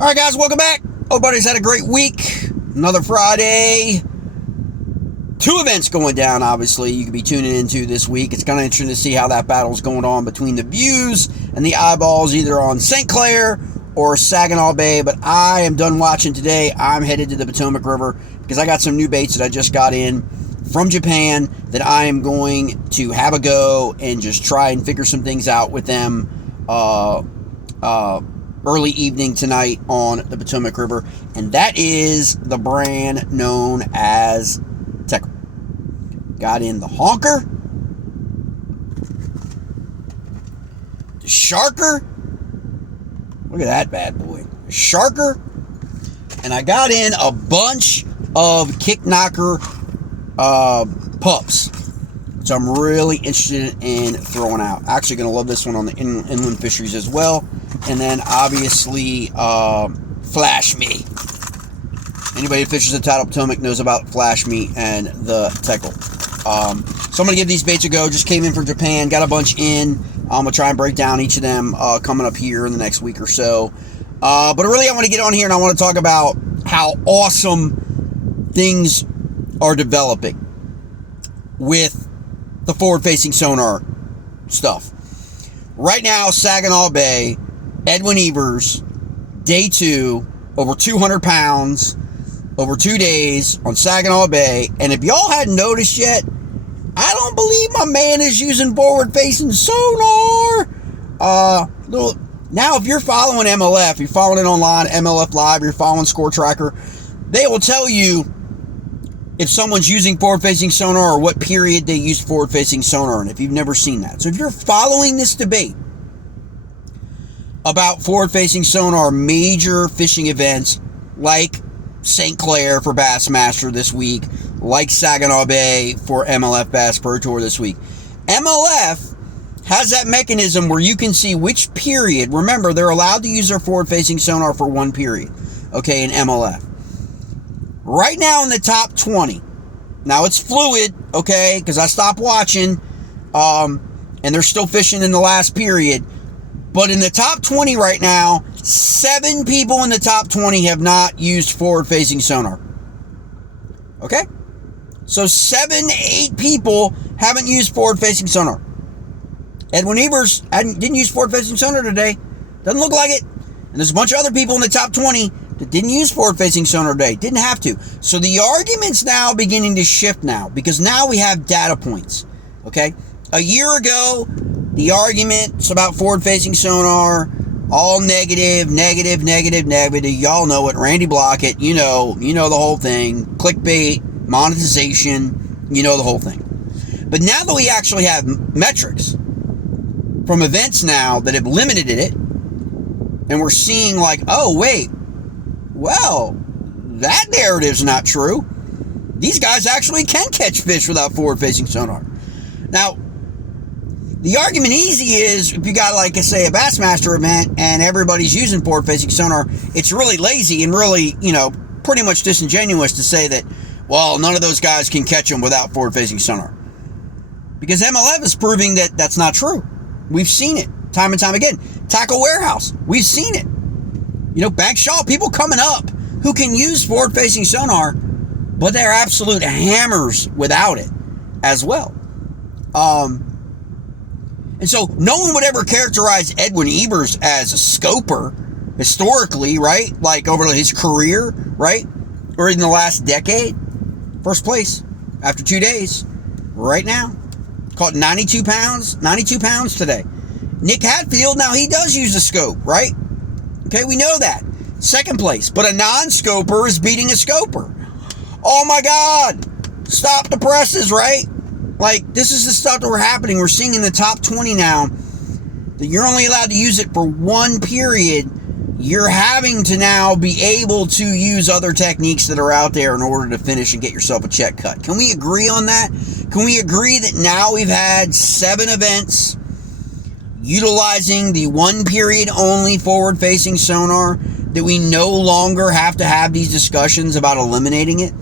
All right, guys, welcome back. Hope everybody's had a great week. Another Friday. 2 events going down, obviously, you could be tuning into this week. It's kind of interesting to see how that battle's going on between the views and the eyeballs, either on St. Clair or Saginaw Bay. But I am done watching today. I'm headed to the Potomac River because I got some new baits that I just got in from Japan that I am going to have a go and just try and figure some things out with them early evening tonight on the Potomac River. And that is the brand known as Teckle. Got in the honker, the sharker. Look at that bad boy, the sharker, and I got in a bunch of kick knocker pups, which I'm really interested in throwing out. Actually, gonna love this one on the inland fisheries as well. And then obviously Flash Me. Anybody who fishes the tidal Potomac knows about Flash Me and the Teckle. So I'm going to give these baits a go. Just came in from Japan. Got a bunch in. I'm going to try and break down each of them coming up here in the next week or so. But really I want to get on here and I want to talk about how awesome things are developing with the forward-facing sonar stuff. Right now, Saginaw Bay, Edwin Evers, day 2, over 200 pounds, over 2 days on Saginaw Bay. And if y'all hadn't noticed yet, I don't believe my man is using forward-facing sonar. Now, if you're following MLF, you're following it online, MLF Live, you're following Score Tracker, they will tell you if someone's using forward-facing sonar or what period they use forward-facing sonar in, if you've never seen that. So if you're following this debate about forward-facing sonar major fishing events like St. Clair for Bassmaster this week, like Saginaw Bay for MLF Bass Pro Tour this week, MLF has that mechanism where you can see which period. Remember, they're allowed to use their forward-facing sonar for one period, okay, in MLF. Right now in the top 20. Now it's fluid, okay, because I stopped watching, and they're still fishing in the last period. But in the top 20 right now, 7 people in the top 20 have not used forward-facing sonar. Okay? So 7, 8 people haven't used forward-facing sonar. Edwin Evers didn't use forward-facing sonar today. Doesn't look like it. And there's a bunch of other people in the top 20 that didn't use forward-facing sonar today. Didn't have to. So the argument's now beginning to shift now, because now we have data points. Okay? A year ago, the arguments about forward-facing sonar, all negative. Y'all know it. Randy Blockett, you know the whole thing. Clickbait, monetization, you know the whole thing. But now that we actually have metrics from events now that have limited it, and we're seeing like, oh, wait, well, that narrative's not true. These guys actually can catch fish without forward-facing sonar. Now, the argument easy is if you got, like I say, a Bassmaster event and everybody's using forward-facing sonar, it's really lazy and really, pretty much disingenuous to say that, well, none of those guys can catch them without forward-facing sonar. Because MLF is proving that that's not true. We've seen it time and time again. Tackle Warehouse, we've seen it. Bank Shaw, people coming up who can use forward-facing sonar, but they're absolute hammers without it as well. And so no one would ever characterize Edwin Evers as a scoper historically, right? Like over his career, right? Or in the last decade. First place after 2 days right now. Caught 92 pounds today. Nick Hatfield, now he does use a scope, right? Okay, we know that. Second place, but a non-scoper is beating a scoper. Oh my God. Stop the presses, right? Like, this is the stuff that we're happening. We're seeing in the top 20 now that you're only allowed to use it for one period. You're having to now be able to use other techniques that are out there in order to finish and get yourself a check cut. Can we agree on that? Can we agree that now we've had 7 events utilizing the one period only forward-facing sonar, that we no longer have to have these discussions about eliminating it?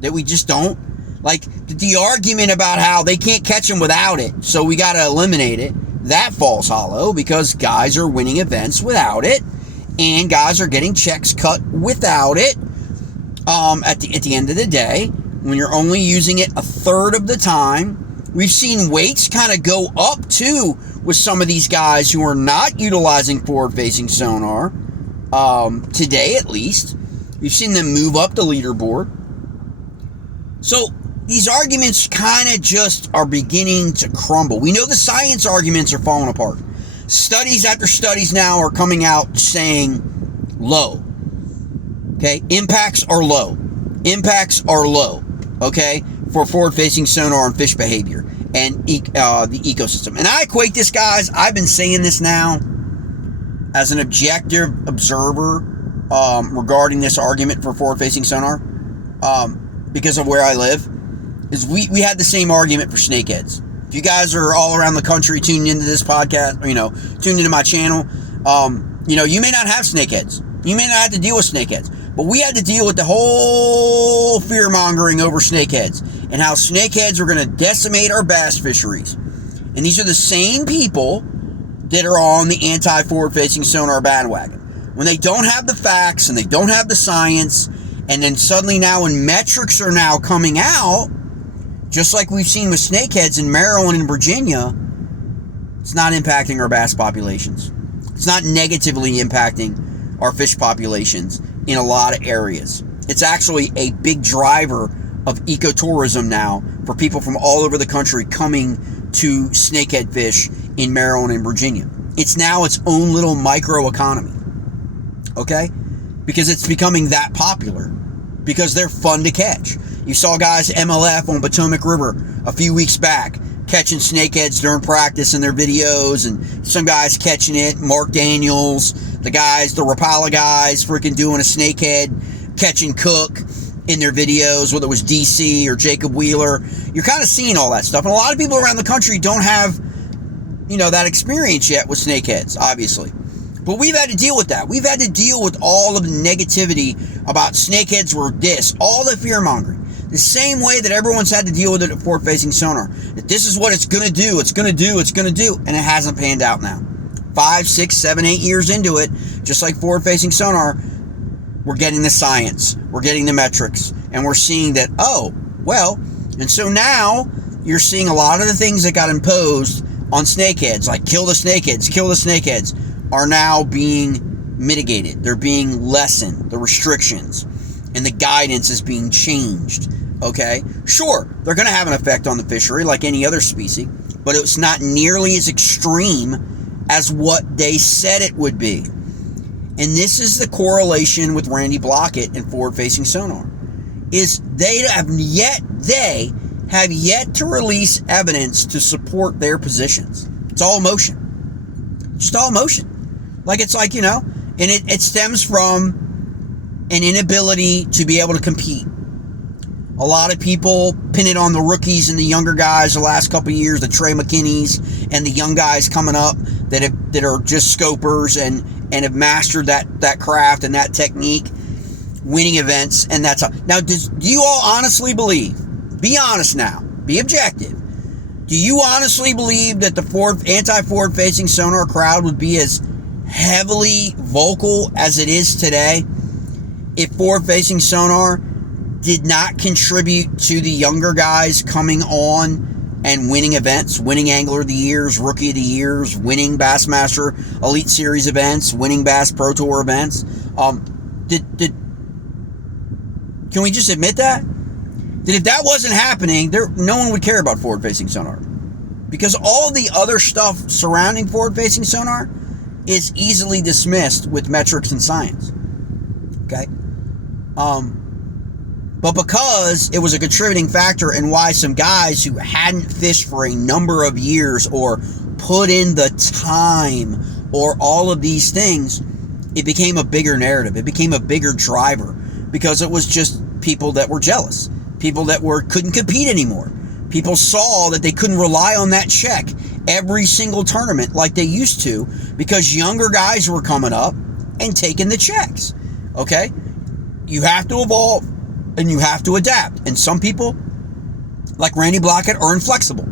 That we just don't? Like, the argument about how they can't catch them without it, so we got to eliminate it, that falls hollow because guys are winning events without it. and guys are getting checks cut without it. At the end of the day, when you're only using it a third of the time, we've seen weights kind of go up too with some of these guys who are not utilizing forward-facing sonar. Today, at least, we've seen them move up the leaderboard. So these arguments kind of just are beginning to crumble. We know the science arguments are falling apart. Studies after studies now are coming out saying low. Okay, impacts are low. Impacts are low. Okay, for forward-facing sonar and fish behavior and the ecosystem. And I equate this, guys. I've been saying this now as an objective observer regarding this argument for forward-facing sonar, because of where I live, is we had the same argument for snakeheads. If you guys are all around the country tuned into this podcast, tuned into my channel, you may not have snakeheads. You may not have to deal with snakeheads. But we had to deal with the whole fear-mongering over snakeheads and how snakeheads were going to decimate our bass fisheries. And these are the same people that are on the anti-forward-facing sonar bandwagon. When they don't have the facts and they don't have the science, and then suddenly now when metrics are now coming out, just like we've seen with snakeheads in Maryland and Virginia, it's not impacting our bass populations. It's not negatively impacting our fish populations in a lot of areas. It's actually a big driver of ecotourism now for people from all over the country coming to snakehead fish in Maryland and Virginia. It's now its own little micro economy. Okay? Because it's becoming that popular. Because they're fun to catch. You saw guys MLF on Potomac River a few weeks back catching snakeheads during practice in their videos, and some guys catching it. Mark Daniels, the Rapala guys freaking doing a snakehead, catching Cook in their videos, whether it was DC or Jacob Wheeler. You're kind of seeing all that stuff. And a lot of people around the country don't have, that experience yet with snakeheads, obviously. But we've had to deal with that. We've had to deal with all of the negativity about snakeheads were this, all the fear-mongering. The same way that everyone's had to deal with it at forward-facing sonar. That this is what it's going to do, it's going to do, it's going to do. And it hasn't panned out now. 5, 6, 7, 8 years into it, just like forward-facing sonar, we're getting the science, we're getting the metrics, and we're seeing that, and so now you're seeing a lot of the things that got imposed on snakeheads, like kill the snakeheads, are now being mitigated. They're being lessened, the restrictions, and the guidance is being changed, okay? Sure, they're going to have an effect on the fishery like any other species, but it's not nearly as extreme as what they said it would be. And this is the correlation with Randy Blockett and forward-facing sonar, is they have yet to release evidence to support their positions. It's all emotion. Just all emotion. And it stems from an inability to be able to compete. A lot of people pin it on the rookies and the younger guys the last couple of years, the Trey McKinneys and the young guys coming up that are just scopers and have mastered that craft and that technique, winning events, and that's all. Now, do you all honestly believe, be honest now, be objective, do you honestly believe that the anti-forward-facing sonar crowd would be as heavily vocal as it is today if forward-facing sonar did not contribute to the younger guys coming on and winning events, winning Angler of the Years, Rookie of the Years, winning Bassmaster Elite Series events, winning Bass Pro Tour events? Can we just admit that if that wasn't happening, no one would care about forward-facing sonar, because all the other stuff surrounding forward-facing sonar is easily dismissed with metrics and science. Okay? But because it was a contributing factor in why some guys who hadn't fished for a number of years or put in the time or all of these things, it became a bigger narrative. It became a bigger driver because it was just people that were jealous. People that couldn't compete anymore. People saw that they couldn't rely on that check every single tournament like they used to because younger guys were coming up and taking the checks. Okay? You have to evolve and you have to adapt. And some people, like Randy Blockett, are inflexible.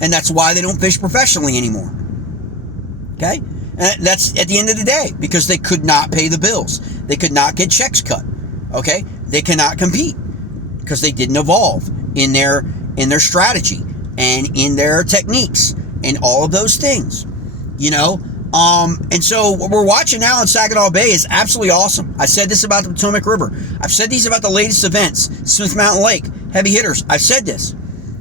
And that's why they don't fish professionally anymore. Okay? And that's at the end of the day, because they could not pay the bills. They could not get checks cut. Okay? They cannot compete because they didn't evolve in their strategy and in their techniques and all of those things. You know? And so what we're watching now in Saginaw Bay is absolutely awesome. I said this about the Potomac River. I've said these about the latest events. Smith Mountain Lake, heavy hitters. I've said this.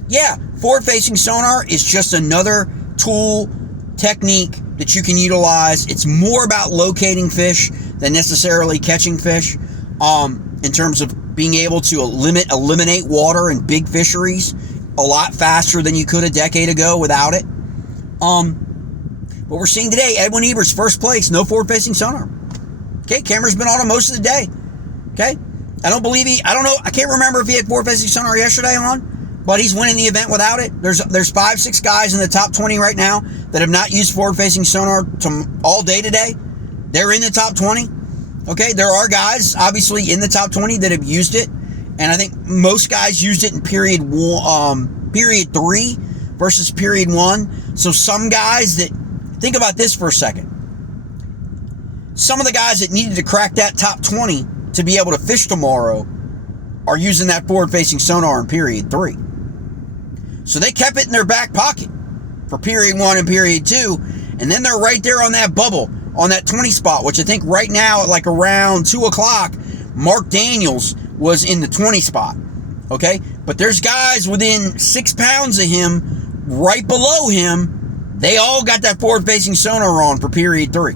Yeah, forward-facing sonar is just another tool, technique that you can utilize. It's more about locating fish than necessarily catching fish, in terms of being able to eliminate water in big fisheries a lot faster than you could a decade ago without it. What we're seeing today, Edwin Ebert's first place, no forward-facing sonar. Okay, camera's been on him most of the day. Okay, I can't remember if he had forward-facing sonar yesterday on, but he's winning the event without it. There's 5-6 guys in the top 20 right now that have not used forward-facing sonar all day today. They're in the top 20. Okay, there are guys, obviously, in the top 20 that have used it, and I think most guys used it in period 3 versus period 1. So some guys that, think about this for a second. Some of the guys that needed to crack that top 20 to be able to fish tomorrow are using that forward-facing sonar in period 3. So they kept it in their back pocket for period 1 and period 2, and then they're right there on that bubble, on that 20 spot, which I think right now at like around 2 o'clock, Mark Daniels was in the 20 spot. Okay? But there's guys within 6 pounds of him, right below him. They all got that forward-facing sonar on for period 3.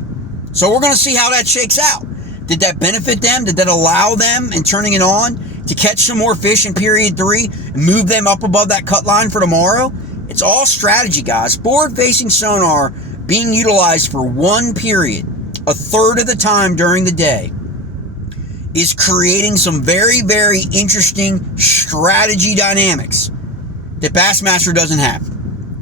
So we're going to see how that shakes out. Did that benefit them? Did that allow them, in turning it on, to catch some more fish in period 3 and move them up above that cut line for tomorrow? It's all strategy, guys. Forward-facing sonar being utilized for one period, a third of the time during the day, is creating some very, very interesting strategy dynamics that Bassmaster doesn't have.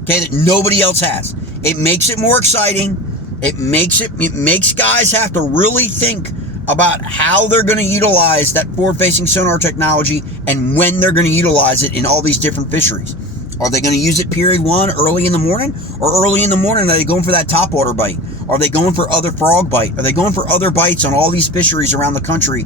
Okay, that nobody else has. It makes it more exciting. It makes guys have to really think about how they're going to utilize that forward-facing sonar technology and when they're going to utilize it in all these different fisheries. Are they going to use it period 1 early in the morning, or early in the morning are they going for that topwater bite? Are they going for other frog bite? Are they going for other bites on all these fisheries around the country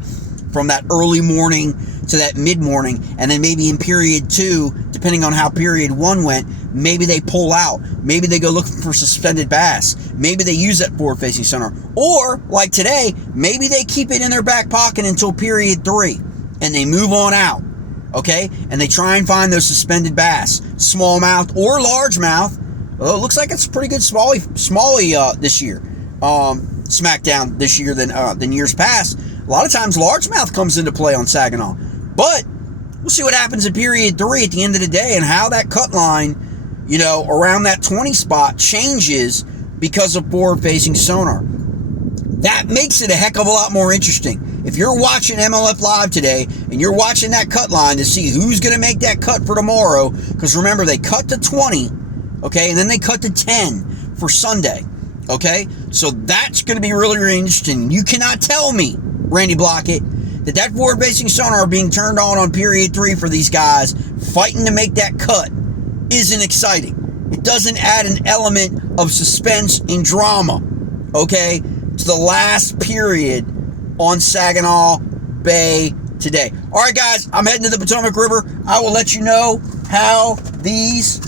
from that early morning to that mid-morning, and then maybe in period 2, depending on how period 1 went, maybe they pull out. Maybe they go looking for suspended bass. Maybe they use that forward-facing sonar. Or, like today, maybe they keep it in their back pocket until period 3, and they move on out, okay? And they try and find those suspended bass, smallmouth or largemouth. Well, it looks like it's pretty good smallie this year, smackdown this year than years past. A lot of times largemouth comes into play on Saginaw. But we'll see what happens in period 3 at the end of the day, and how that cut line, around that 20 spot changes because of forward-facing sonar. That makes it a heck of a lot more interesting. If you're watching MLF Live today and you're watching that cut line to see who's going to make that cut for tomorrow, because remember, they cut to 20, okay, and then they cut to 10 for Sunday, okay? So that's going to be really, really interesting. You cannot tell me, Randy Blockett, that forward-facing sonar being turned on period 3 for these guys fighting to make that cut isn't exciting. It doesn't add an element of suspense and drama, okay, to the last period on Saginaw Bay today. All right, guys, I'm heading to the Potomac River. I will let you know how these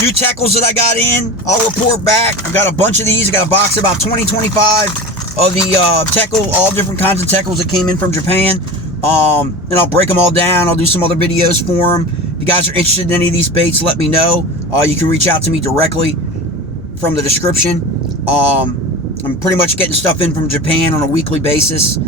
new tackles that I got in, I'll report back. I've got a bunch of these. I got a box of about 20, 25 of the tackle, all different kinds of tackles that came in from Japan. And I'll break them all down. I'll do some other videos for them. If you guys are interested in any of these baits, let me know. You can reach out to me directly from the description. I'm pretty much getting stuff in from Japan on a weekly basis,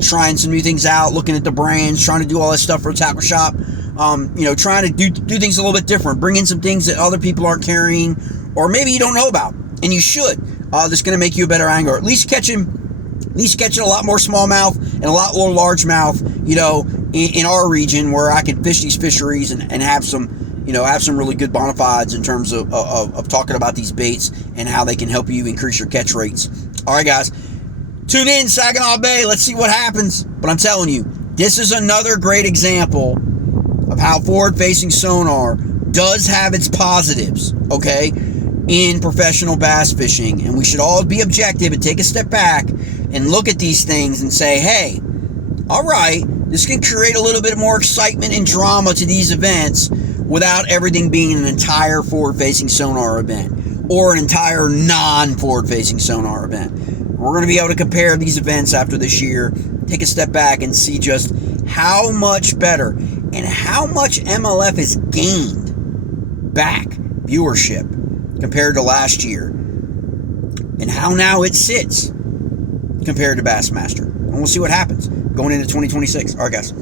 trying some new things out, looking at the brands, trying to do all that stuff for a tackle shop. Trying to do things a little bit different, bring in some things that other people aren't carrying, or maybe you don't know about, and you should. That's going to make you a better angler. At least catching a lot more smallmouth and a lot more largemouth, in our region, where I can fish these fisheries and have some, have some really good bona fides in terms of talking about these baits and how they can help you increase your catch rates. All right, guys, tune in, Saginaw Bay. Let's see what happens. But I'm telling you, this is another great example of how forward-facing sonar does have its positives, okay? in professional bass fishing. And we should all be objective and take a step back and look at these things and say, hey, all right, this can create a little bit more excitement and drama to these events without everything being an entire forward-facing sonar event or an entire non-forward-facing sonar event. We're going to be able to compare these events after this year, take a step back and see just how much better and how much MLF has gained back viewership compared to last year, and how now it sits compared to Bassmaster. And we'll see what happens going into 2026. All right, guys.